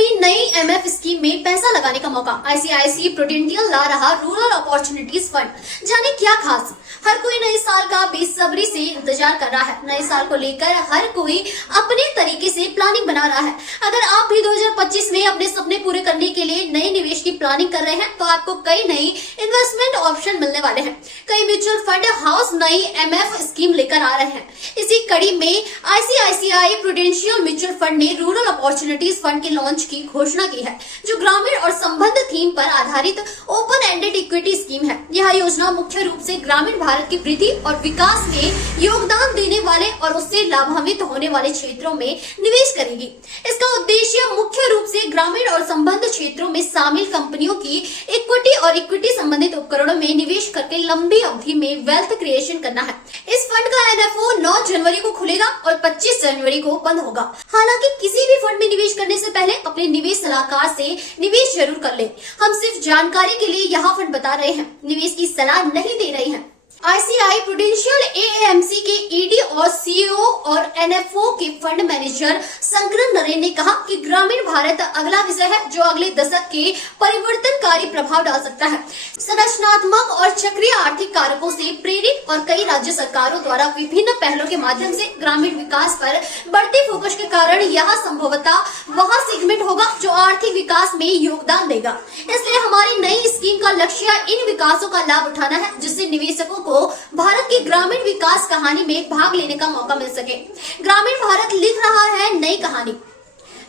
17वीं नई MF scheme में पैसा लगाने का मौका। आईसीआईसीआई प्रूडेंशियल ला रहा रूरल अपॉर्चुनिटीज फंड। जाने क्या खास। हर कोई नए साल का बेसब्री से इंतजार कर रहा है। नए साल को लेकर हर कोई अपने तरीके से प्लानिंग बना रहा है। अगर आप भी 2025 में अपने सपने पूरे करने के लिए नए निवेश की प्लानिंग कर रहे हैं तो आपको कई नई इन्वेस्टमेंट ऑप्शन मिलने वाले हैं। कई म्यूचुअल फंड हाउस नई एमएफ स्कीम लेकर आ रहे हैं। इसी कड़ी में आईसीआईसीआई प्रूडेंशियल म्यूचुअल फंड ने रूरल अपॉर्चुनिटीज फंड के लॉन्च की घोषणा की है, जो ग्रामीण और संबंध थीम पर आधारित ओपन एंडेड इक्विटी स्कीम है। यह योजना मुख्य रूप से ग्रामीण भारत की वृद्धि और विकास में योगदान देने वाले और उससे लाभान्वित होने वाले क्षेत्रों में निवेश करेगी। इसका उद्देश्य मुख्य रूप से ग्रामीण और संबंध क्षेत्रों में शामिल कंपनियों की इक्विटी और इक्विटी संबंधित उपकरणों में निवेश करके लंबी अवधि में वेल्थ क्रिएशन करना है। इस फंड का एनएफओ 9 जनवरी को खुलेगा और 25 जनवरी को बंद होगा। हालांकि किसी भी फंड में निवेश करने से पहले अपने निवेश सलाहकार से निवेश जरूर कर लें। हम सिर्फ जानकारी के लिए यह फंड बता रहे हैं, निवेश की सलाह नहीं दे रहे हैं। आईसीआई प्रूडेंशियल एएमसी के ईडी और सीईओ और एनएफओ के फंड मैनेजर शंकरन नरेन ने कहा कि ग्रामीण भारत अगला विषय है जो अगले दशक के परिवर्तनकारी प्रभाव डाल सकता है। संरचनात्मक और चक्रीय आर्थिक कारकों से प्रेरित और कई राज्य सरकारों द्वारा विभिन्न पहलों के माध्यम से ग्रामीण विकास पर बढ़ते फोकस के कारण यह संभवतः वह सेगमेंट होगा जो आर्थिक विकास में योगदान देगा। इसलिए हमारी नई स्कीम का लक्ष्य इन विकासों का लाभ उठाना है, जिससे निवेशकों को भारत की ग्रामीण विकास कहानी में भाग लेने का मौका मिल सके। ग्रामीण भारत लिख रहा है नई कहानी।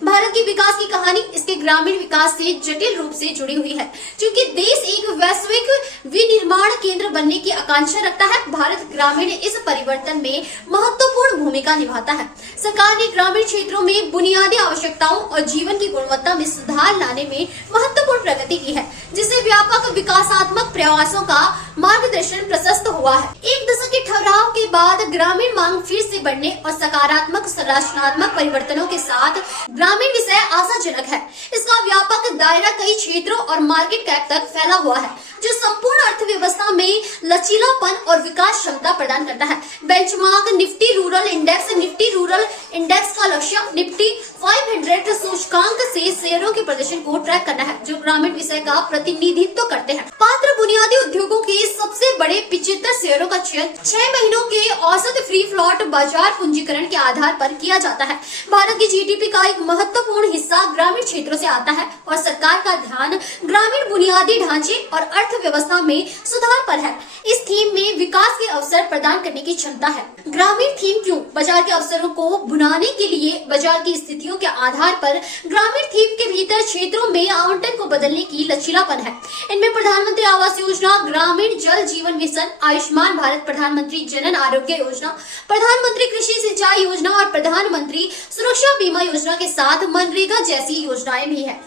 भारत की विकास की कहानी इसके ग्रामीण विकास से जटिल रूप से जुड़ी हुई है। क्योंकि देश एक वैश्विक विनिर्माण केंद्र बनने की आकांक्षा रखता है, भारत ग्रामीण इस परिवर्तन में महत्वपूर्ण भूमिका निभाता है। सरकार ने ग्रामीण क्षेत्रों में बुनियादी आवश्यकताओं और जीवन की गुणवत्ता में सुधार लाने में महत्वपूर्ण प्रगति की है, जिससे व्यापक विकासात्मक प्रयासों का मार्गदर्शन प्रशस्त हुआ है। एक दशक के ठहराव के बाद ग्रामीण मांग फिर से बढ़ने और सकारात्मक संरचनात्मक परिवर्तनों के साथ ग्रामीण विषय आशाजनक है। इसका व्यापक दायरा कई क्षेत्रों और मार्केट कैप तक फैला हुआ है, जो संपूर्ण अर्थव्यवस्था में लचीलापन और विकास क्षमता प्रदान करता है। बेंचमार्क निफ्टी रूरल इंडेक्स का लक्ष्य निफ्टी 500 सूचकांक से शेयरों के प्रदर्शन को ट्रैक करना है, जो ग्रामीण विषय का प्रतिनिधित्व करते हैं। पात्र बुनियादी उद्योगों के सबसे बड़े 75 शेयरों का चयन 6 महीनों के औसत फ्री फ्लोट बाजार पूंजीकरण के आधार पर किया जाता है। भारत की जीडीपी का एक महत्वपूर्ण हिस्सा ग्रामीण क्षेत्रों से आता है और सरकार का ध्यान ग्रामीण बुनियादी ढांचे और अर्थव्यवस्था में सुधार पर है। इस थीम में विकास के अवसर प्रदान करने की क्षमता है। ग्रामीण थीम क्यों? बाजार के अवसरों को बुनाने के लिए बाजार की स्थितियों के आधार पर ग्रामीण थीम के भीतर क्षेत्रों में आवंटन को बदलने की लचीलापन है। इनमें प्रधानमंत्री आवास योजना, ग्रामीण जल जीवन मिशन, आयुष्मान भारत, प्रधानमंत्री जनन आरोग्य योजना, प्रधानमंत्री कृषि सिंचाई योजना और प्रधानमंत्री सुरक्षा बीमा योजना के साथ मनरेगा जैसी योजनाएं भी है।